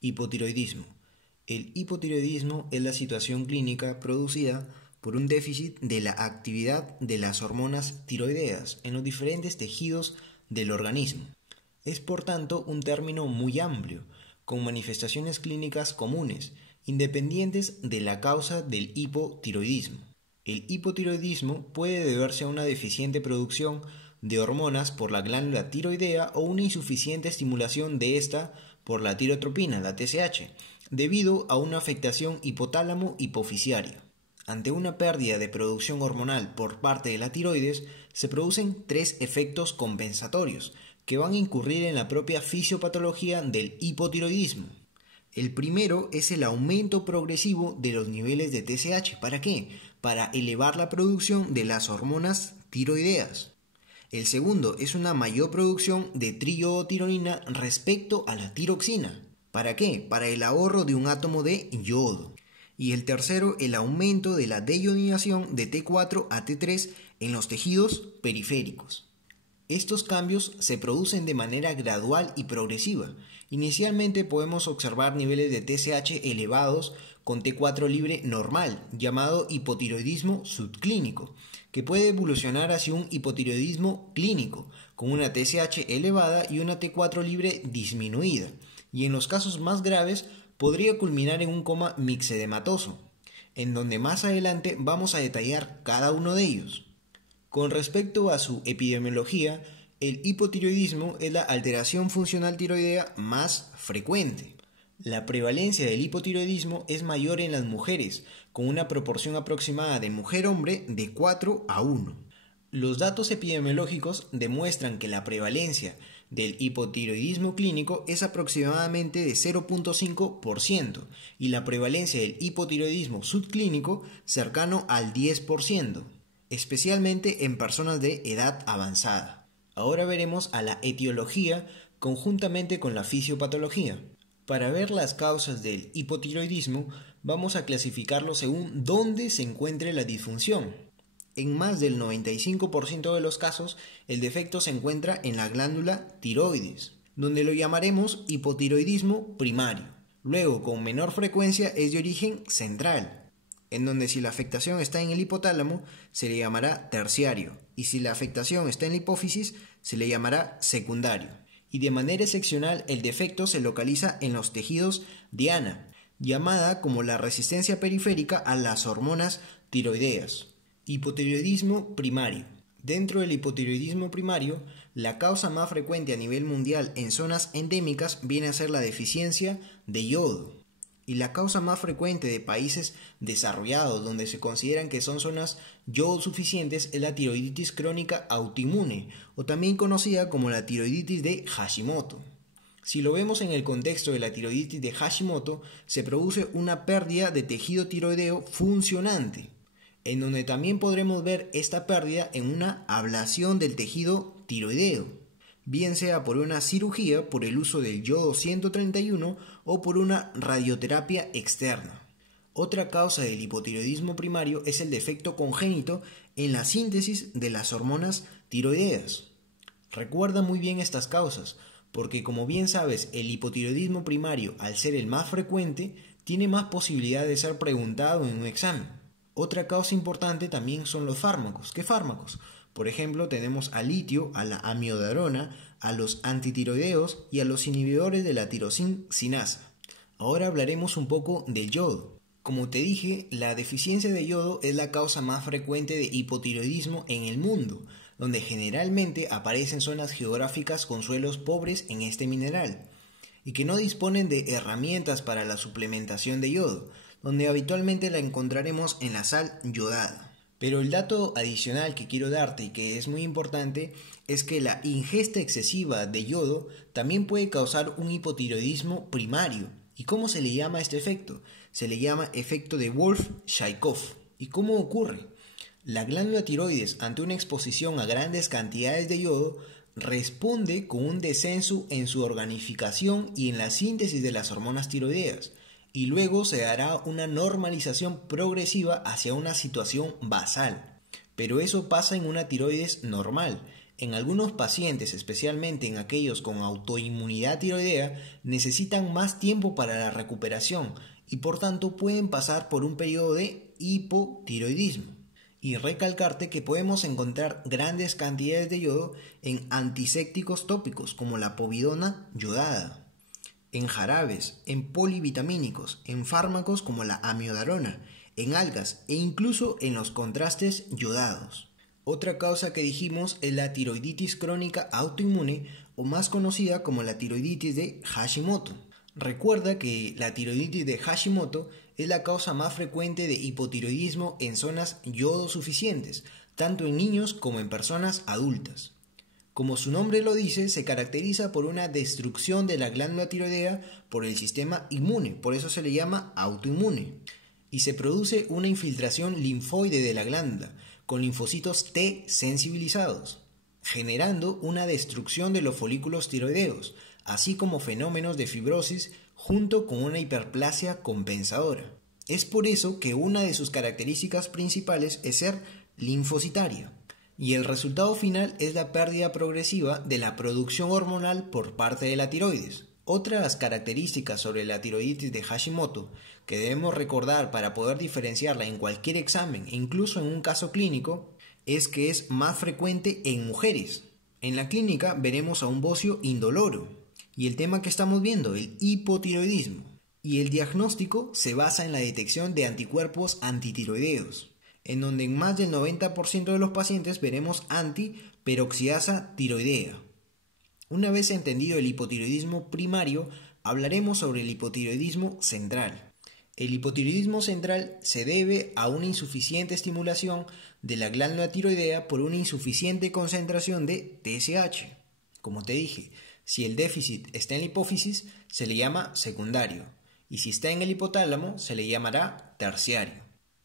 Hipotiroidismo. El hipotiroidismo es la situación clínica producida por un déficit de la actividad de las hormonas tiroideas en los diferentes tejidos del organismo. Es por tanto un término muy amplio, con manifestaciones clínicas comunes, independientes de la causa del hipotiroidismo. El hipotiroidismo puede deberse a una deficiente producción de hormonas por la glándula tiroidea o una insuficiente estimulación de esta por la tirotropina, la TSH, debido a una afectación hipotálamo-hipofisiaria. Ante una pérdida de producción hormonal por parte de la tiroides, se producen tres efectos compensatorios que van a incurrir en la propia fisiopatología del hipotiroidismo. El primero es el aumento progresivo de los niveles de TSH. ¿Para qué? Para elevar la producción de las hormonas tiroideas. El segundo es una mayor producción de triiodotironina respecto a la tiroxina. ¿Para qué? Para el ahorro de un átomo de yodo. Y el tercero, el aumento de la deyodinación de T4 a T3 en los tejidos periféricos. Estos cambios se producen de manera gradual y progresiva. Inicialmente podemos observar niveles de TSH elevados con T4 libre normal, llamado hipotiroidismo subclínico, que puede evolucionar hacia un hipotiroidismo clínico, con una TSH elevada y una T4 libre disminuida, y en los casos más graves podría culminar en un coma mixedematoso, en donde más adelante vamos a detallar cada uno de ellos. Con respecto a su epidemiología, el hipotiroidismo es la alteración funcional tiroidea más frecuente. La prevalencia del hipotiroidismo es mayor en las mujeres, con una proporción aproximada de mujer-hombre de 4 a 1. Los datos epidemiológicos demuestran que la prevalencia del hipotiroidismo clínico es aproximadamente de 0.5% y la prevalencia del hipotiroidismo subclínico cercano al 10%. Especialmente en personas de edad avanzada. Ahora veremos a la etiología conjuntamente con la fisiopatología. Para ver las causas del hipotiroidismo, vamos a clasificarlo según dónde se encuentre la disfunción. En más del 95% de los casos, el defecto se encuentra en la glándula tiroides, donde lo llamaremos hipotiroidismo primario. Luego, con menor frecuencia, es de origen central, en donde si la afectación está en el hipotálamo, se le llamará terciario, y si la afectación está en la hipófisis, se le llamará secundario. Y de manera excepcional, el defecto se localiza en los tejidos diana, llamada como la resistencia periférica a las hormonas tiroideas. Hipotiroidismo primario. Dentro del hipotiroidismo primario, la causa más frecuente a nivel mundial en zonas endémicas viene a ser la deficiencia de yodo. Y la causa más frecuente de países desarrollados donde se consideran que son zonas yodo suficientes es la tiroiditis crónica autoinmune, o también conocida como la tiroiditis de Hashimoto. Si lo vemos en el contexto de la tiroiditis de Hashimoto, se produce una pérdida de tejido tiroideo funcionante, en donde también podremos ver esta pérdida en una ablación del tejido tiroideo, bien sea por una cirugía por el uso del yodo 131 o por una radioterapia externa. Otra causa del hipotiroidismo primario es el defecto congénito en la síntesis de las hormonas tiroideas. Recuerda muy bien estas causas, porque como bien sabes, el hipotiroidismo primario, al ser el más frecuente, tiene más posibilidad de ser preguntado en un examen. Otra causa importante también son los fármacos. ¿Qué fármacos? Por ejemplo, tenemos al litio, a la amiodarona, a los antitiroideos y a los inhibidores de la tirosinasa. Ahora hablaremos un poco del yodo. Como te dije, la deficiencia de yodo es la causa más frecuente de hipotiroidismo en el mundo, donde generalmente aparecen zonas geográficas con suelos pobres en este mineral y que no disponen de herramientas para la suplementación de yodo, donde habitualmente la encontraremos en la sal yodada. Pero el dato adicional que quiero darte y que es muy importante es que la ingesta excesiva de yodo también puede causar un hipotiroidismo primario. ¿Y cómo se le llama a este efecto? Se le llama efecto de Wolff-Chaikoff. ¿Y cómo ocurre? La glándula tiroides, ante una exposición a grandes cantidades de yodo, responde con un descenso en su organificación y en la síntesis de las hormonas tiroideas, y luego se dará una normalización progresiva hacia una situación basal. Pero eso pasa en una tiroides normal, En algunos pacientes, especialmente en aquellos con autoinmunidad tiroidea, necesitan más tiempo para la recuperación y por tanto pueden pasar por un periodo de hipotiroidismo. Y recalcarte que podemos encontrar grandes cantidades de yodo en antisépticos tópicos como la povidona yodada, en jarabes, en polivitamínicos, en fármacos como la amiodarona, en algas e incluso en los contrastes yodados. Otra causa que dijimos es la tiroiditis crónica autoinmune o más conocida como la tiroiditis de Hashimoto. Recuerda que la tiroiditis de Hashimoto es la causa más frecuente de hipotiroidismo en zonas yodo suficientes, tanto en niños como en personas adultas. Como su nombre lo dice, se caracteriza por una destrucción de la glándula tiroidea por el sistema inmune, por eso se le llama autoinmune, y se produce una infiltración linfoide de la glándula, con linfocitos T sensibilizados, generando una destrucción de los folículos tiroideos, así como fenómenos de fibrosis junto con una hiperplasia compensadora. Es por eso que una de sus características principales es ser linfocitaria, y el resultado final es la pérdida progresiva de la producción hormonal por parte de la tiroides. Otras características sobre la tiroiditis de Hashimoto que debemos recordar para poder diferenciarla en cualquier examen e incluso en un caso clínico es que es más frecuente en mujeres. En la clínica veremos a un bocio indoloro y el tema que estamos viendo, el hipotiroidismo. Y el diagnóstico se basa en la detección de anticuerpos antitiroideos, en donde en más del 90% de los pacientes veremos antiperoxidasa tiroidea. Una vez entendido el hipotiroidismo primario, hablaremos sobre el hipotiroidismo central. El hipotiroidismo central se debe a una insuficiente estimulación de la glándula tiroidea por una insuficiente concentración de TSH. Como te dije, si el déficit está en la hipófisis, se le llama secundario, y si está en el hipotálamo, se le llamará terciario.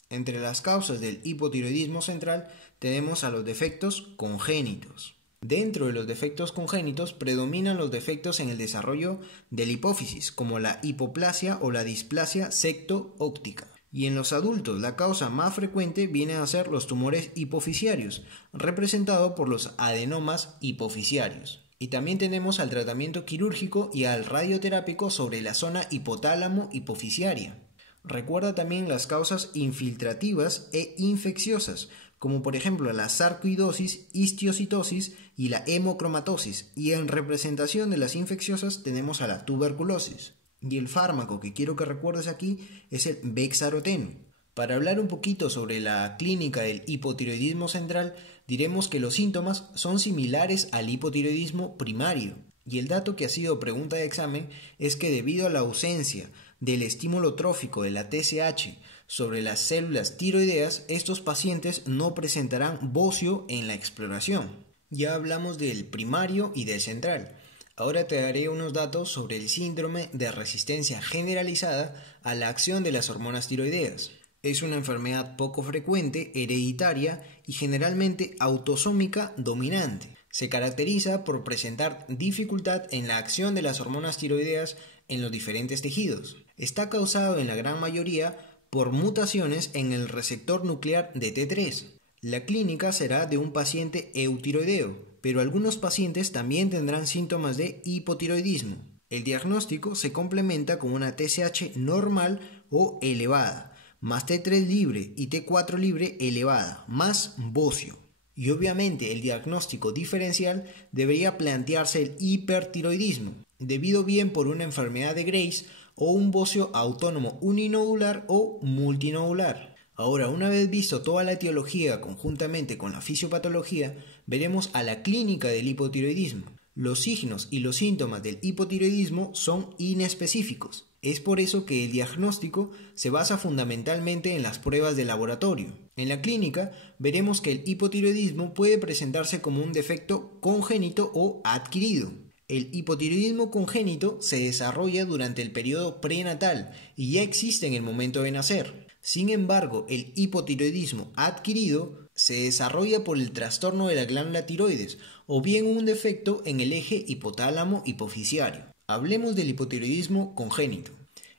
Entre las causas del hipotiroidismo central tenemos a los defectos congénitos. Dentro de los defectos congénitos predominan los defectos en el desarrollo de la hipófisis, como la hipoplasia o la displasia secto-óptica. Y en los adultos la causa más frecuente viene a ser los tumores hipofisiarios, representado por los adenomas hipofisiarios. Y también tenemos al tratamiento quirúrgico y al radioterápico sobre la zona hipotálamo hipofisiaria. Recuerda también las causas infiltrativas e infecciosas, como por ejemplo la sarcoidosis, histiocytosis y la hemocromatosis, y en representación de las infecciosas tenemos a la tuberculosis. Y el fármaco que quiero que recuerdes aquí es el bexaroteno. Para hablar un poquito sobre la clínica del hipotiroidismo central, diremos que los síntomas son similares al hipotiroidismo primario, y el dato que ha sido pregunta de examen es que debido a la ausencia del estímulo trófico de la TSH sobre las células tiroideas, estos pacientes no presentarán bocio en la exploración. Ya hablamos del primario y del central. Ahora te daré unos datos sobre el síndrome de resistencia generalizada a la acción de las hormonas tiroideas. Es una enfermedad poco frecuente, hereditaria y generalmente autosómica dominante. Se caracteriza por presentar dificultad en la acción de las hormonas tiroideas en los diferentes tejidos. Está causado en la gran mayoría por mutaciones en el receptor nuclear de T3. La clínica será de un paciente eutiroideo, pero algunos pacientes también tendrán síntomas de hipotiroidismo. El diagnóstico se complementa con una TSH normal o elevada, más T3 libre y T4 libre elevada, más bocio. Y obviamente el diagnóstico diferencial debería plantearse el hipertiroidismo, debido bien por una enfermedad de Graves o un bocio autónomo uninodular o multinodular. Ahora, una vez visto toda la etiología conjuntamente con la fisiopatología, veremos a la clínica del hipotiroidismo. Los signos y los síntomas del hipotiroidismo son inespecíficos. Es por eso que el diagnóstico se basa fundamentalmente en las pruebas de laboratorio. En la clínica veremos que el hipotiroidismo puede presentarse como un defecto congénito o adquirido. El hipotiroidismo congénito se desarrolla durante el periodo prenatal y ya existe en el momento de nacer. Sin embargo, el hipotiroidismo adquirido se desarrolla por el trastorno de la glándula tiroides o bien un defecto en el eje hipotálamo-hipofisiario. Hablemos del hipotiroidismo congénito.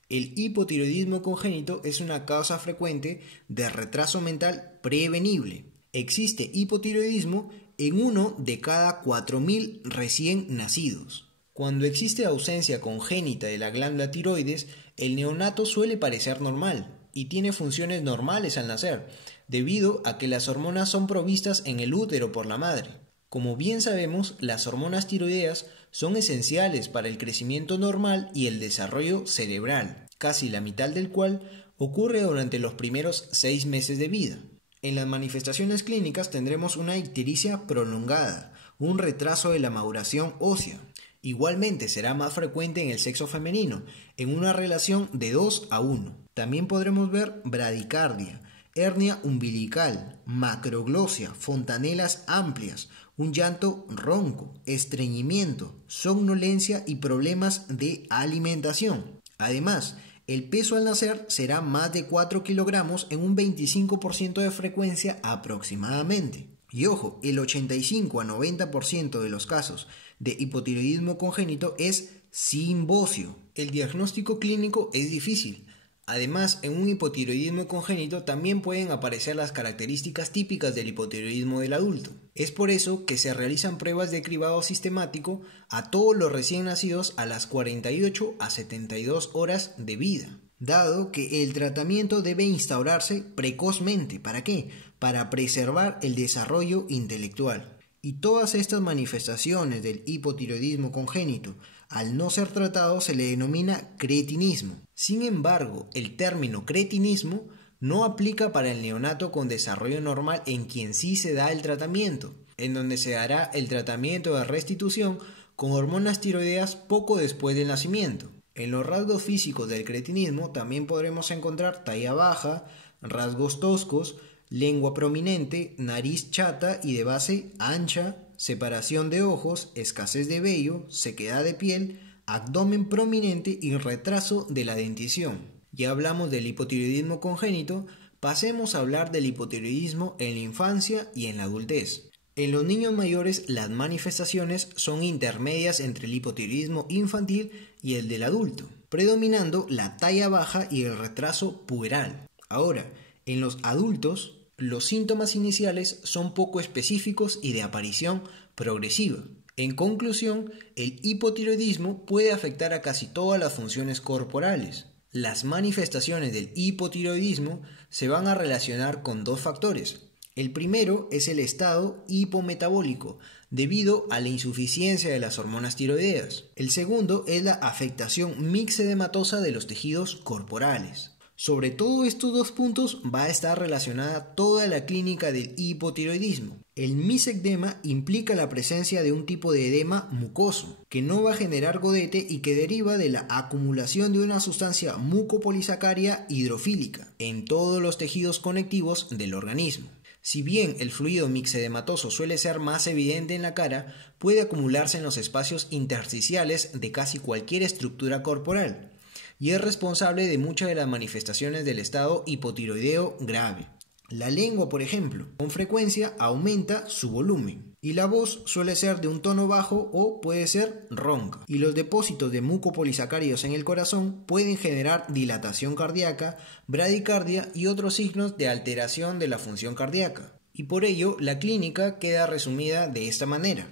El hipotiroidismo congénito es una causa frecuente de retraso mental prevenible. Existe hipotiroidismo en 1 de cada 4.000 recién nacidos. Cuando existe ausencia congénita de la glándula tiroides, el neonato suele parecer normal y tiene funciones normales al nacer, debido a que las hormonas son provistas en el útero por la madre. Como bien sabemos, las hormonas tiroideas son esenciales para el crecimiento normal y el desarrollo cerebral, casi la mitad del cual ocurre durante los primeros 6 meses de vida. En las manifestaciones clínicas tendremos una ictericia prolongada, un retraso de la maduración ósea. Igualmente será más frecuente en el sexo femenino, en una relación de 2 a 1. También podremos ver bradicardia, hernia umbilical, macroglosia, fontanelas amplias, un llanto ronco, estreñimiento, somnolencia y problemas de alimentación. Además, el peso al nacer será más de 4 kilogramos en un 25% de frecuencia aproximadamente. Y ojo, el 85 a 90% de los casos de hipotiroidismo congénito es sin bocio. El diagnóstico clínico es difícil. Además, en un hipotiroidismo congénito también pueden aparecer las características típicas del hipotiroidismo del adulto. Es por eso que se realizan pruebas de cribado sistemático a todos los recién nacidos a las 48 a 72 horas de vida, dado que el tratamiento debe instaurarse precozmente. ¿Para qué? Para preservar el desarrollo intelectual. Y todas estas manifestaciones del hipotiroidismo congénito, al no ser tratado, se le denomina cretinismo. Sin embargo, el término cretinismo no aplica para el neonato con desarrollo normal en quien sí se da el tratamiento, en donde se dará el tratamiento de restitución con hormonas tiroideas poco después del nacimiento. En los rasgos físicos del cretinismo también podremos encontrar talla baja, rasgos toscos, lengua prominente, nariz chata y de base ancha, separación de ojos, escasez de vello, sequedad de piel, abdomen prominente y retraso de la dentición. Ya hablamos del hipotiroidismo congénito, pasemos a hablar del hipotiroidismo en la infancia y en la adultez. En los niños mayores las manifestaciones son intermedias entre el hipotiroidismo infantil y el del adulto, predominando la talla baja y el retraso puberal. Ahora, en los adultos, los síntomas iniciales son poco específicos y de aparición progresiva. En conclusión, el hipotiroidismo puede afectar a casi todas las funciones corporales. Las manifestaciones del hipotiroidismo se van a relacionar con dos factores. El primero es el estado hipometabólico, debido a la insuficiencia de las hormonas tiroideas. El segundo es la afectación mixedematosa de los tejidos corporales. Sobre todos estos dos puntos va a estar relacionada toda la clínica del hipotiroidismo. El misecdema implica la presencia de un tipo de edema mucoso, que no va a generar godete y que deriva de la acumulación de una sustancia mucopolisacária hidrofílica en todos los tejidos conectivos del organismo. Si bien el fluido mixedematoso suele ser más evidente en la cara, puede acumularse en los espacios intersticiales de casi cualquier estructura corporal y es responsable de muchas de las manifestaciones del estado hipotiroideo grave. La lengua, por ejemplo, con frecuencia aumenta su volumen y la voz suele ser de un tono bajo o puede ser ronca. Y los depósitos de mucopolisacáridos en el corazón pueden generar dilatación cardíaca, bradicardia y otros signos de alteración de la función cardíaca. Y por ello, la clínica queda resumida de esta manera: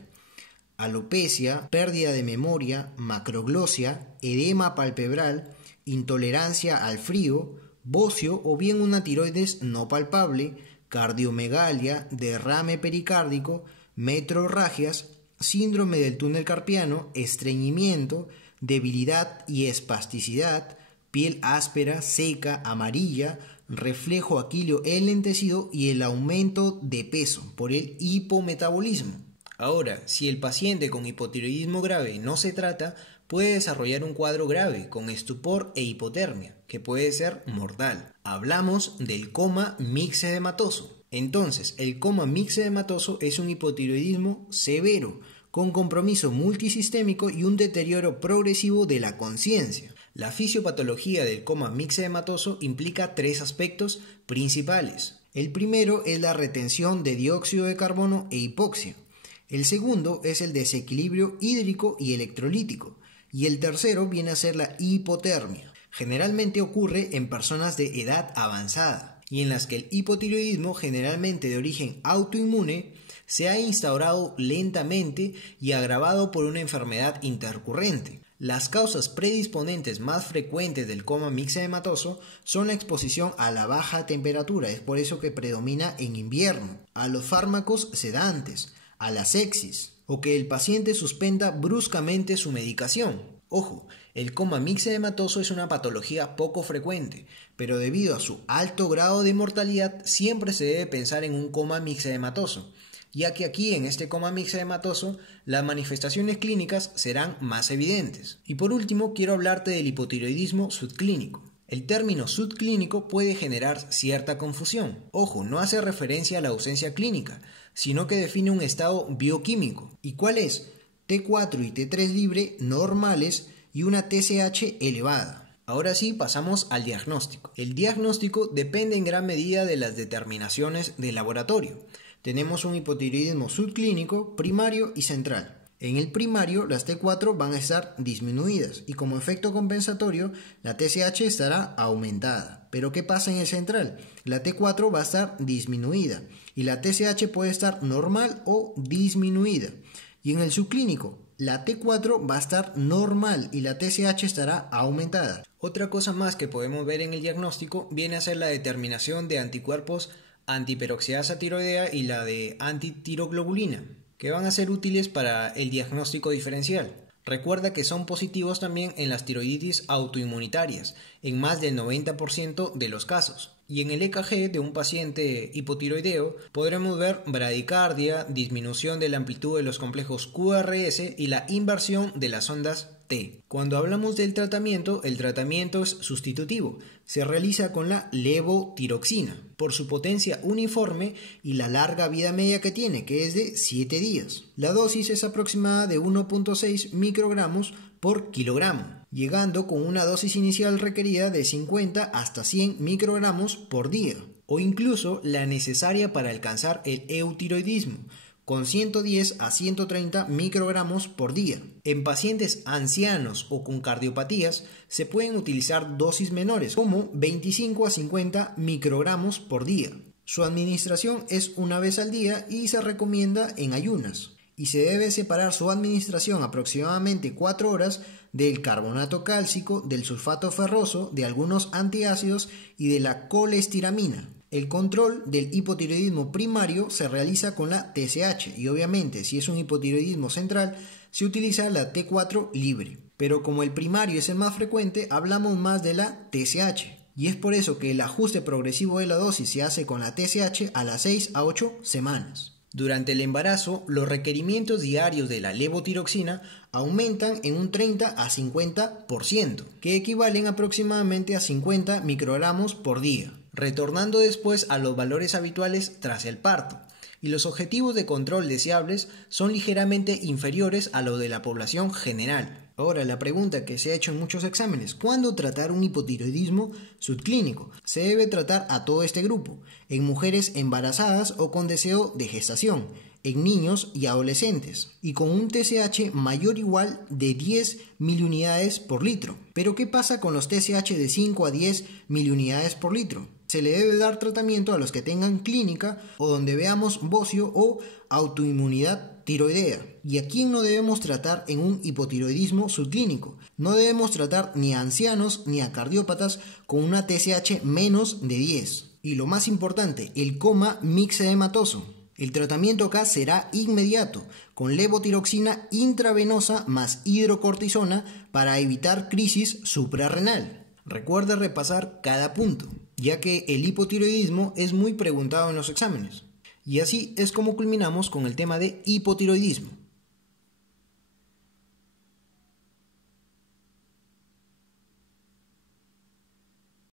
alopecia, pérdida de memoria, macroglosia, edema palpebral, intolerancia al frío, bocio o bien una tiroides no palpable, cardiomegalia, derrame pericárdico, metrorragias, síndrome del túnel carpiano, estreñimiento, debilidad y espasticidad, piel áspera, seca, amarilla, reflejo aquileo enlentecido y el aumento de peso por el hipometabolismo. Ahora, si el paciente con hipotiroidismo grave no se trata, puede desarrollar un cuadro grave con estupor e hipotermia, que puede ser mortal. Hablamos del coma mixedematoso. Entonces, el coma mixedematoso es un hipotiroidismo severo, con compromiso multisistémico y un deterioro progresivo de la conciencia. La fisiopatología del coma mixedematoso implica tres aspectos principales. El primero es la retención de dióxido de carbono e hipoxia. El segundo es el desequilibrio hídrico y electrolítico. Y el tercero viene a ser la hipotermia. Generalmente ocurre en personas de edad avanzada y en las que el hipotiroidismo, generalmente de origen autoinmune, se ha instaurado lentamente y agravado por una enfermedad intercurrente. Las causas predisponentes más frecuentes del coma mixedematoso son la exposición a la baja temperatura, es por eso que predomina en invierno, a los fármacos sedantes, a la sepsis, o que el paciente suspenda bruscamente su medicación. Ojo, el coma mixedematoso es una patología poco frecuente, pero debido a su alto grado de mortalidad siempre se debe pensar en un coma mixedematoso, ya que aquí en este coma mixedematoso las manifestaciones clínicas serán más evidentes. Y por último quiero hablarte del hipotiroidismo subclínico. El término subclínico puede generar cierta confusión. Ojo, no hace referencia a la ausencia clínica, sino que define un estado bioquímico. ¿Y cuál es? T4 y T3 libre normales y una TSH elevada. Ahora sí, pasamos al diagnóstico. El diagnóstico depende en gran medida de las determinaciones del laboratorio. Tenemos un hipotiroidismo subclínico, primario y central. En el primario, las T4 van a estar disminuidas y como efecto compensatorio, la TSH estará aumentada. Pero ¿qué pasa en el central? La T4 va a estar disminuida y la TSH puede estar normal o disminuida. Y en el subclínico, la T4 va a estar normal y la TSH estará aumentada. Otra cosa más que podemos ver en el diagnóstico viene a ser la determinación de anticuerpos antiperoxidasa tiroidea y la de antitiroglobulina, que van a ser útiles para el diagnóstico diferencial. Recuerda que son positivos también en las tiroiditis autoinmunitarias, en más del 90% de los casos. Y en el EKG de un paciente hipotiroideo podremos ver bradicardia, disminución de la amplitud de los complejos QRS y la inversión de las ondas T. Cuando hablamos del tratamiento, el tratamiento es sustitutivo. Se realiza con la levotiroxina por su potencia uniforme y la larga vida media que tiene, que es de 7 días. La dosis es aproximada de 1.6 microgramos por kilogramo, llegando con una dosis inicial requerida de 50 hasta 100 microgramos por día, o incluso la necesaria para alcanzar el eutiroidismo, con 110 a 130 microgramos por día. En pacientes ancianos o con cardiopatías se pueden utilizar dosis menores, como 25 a 50 microgramos por día. Su administración es una vez al día y se recomienda en ayunas. Y se debe separar su administración aproximadamente 4 horas del carbonato cálcico, del sulfato ferroso, de algunos antiácidos y de la colestiramina. El control del hipotiroidismo primario se realiza con la TSH y obviamente si es un hipotiroidismo central se utiliza la T4 libre. Pero como el primario es el más frecuente, hablamos más de la TSH. Y es por eso que el ajuste progresivo de la dosis se hace con la TSH a las 6 a 8 semanas. Durante el embarazo, los requerimientos diarios de la levotiroxina aumentan en un 30 a 50%, que equivalen aproximadamente a 50 microgramos por día, retornando después a los valores habituales tras el parto. Y los objetivos de control deseables son ligeramente inferiores a los de la población general. Ahora, la pregunta que se ha hecho en muchos exámenes: ¿cuándo tratar un hipotiroidismo subclínico? Se debe tratar a todo este grupo, en mujeres embarazadas o con deseo de gestación, en niños y adolescentes, y con un TSH mayor o igual de 10 miliunidades por litro. Pero ¿qué pasa con los TSH de 5 a 10 miliunidades por litro? Se le debe dar tratamiento a los que tengan clínica o donde veamos bocio o autoinmunidad tiroidea. ¿Y a quién no debemos tratar en un hipotiroidismo subclínico? No debemos tratar ni a ancianos ni a cardiópatas con una TSH menos de 10. Y lo más importante, el coma mixedematoso. El tratamiento acá será inmediato, con levotiroxina intravenosa más hidrocortisona para evitar crisis suprarrenal. Recuerda repasar cada punto, ya que el hipotiroidismo es muy preguntado en los exámenes. Y así es como culminamos con el tema de hipotiroidismo.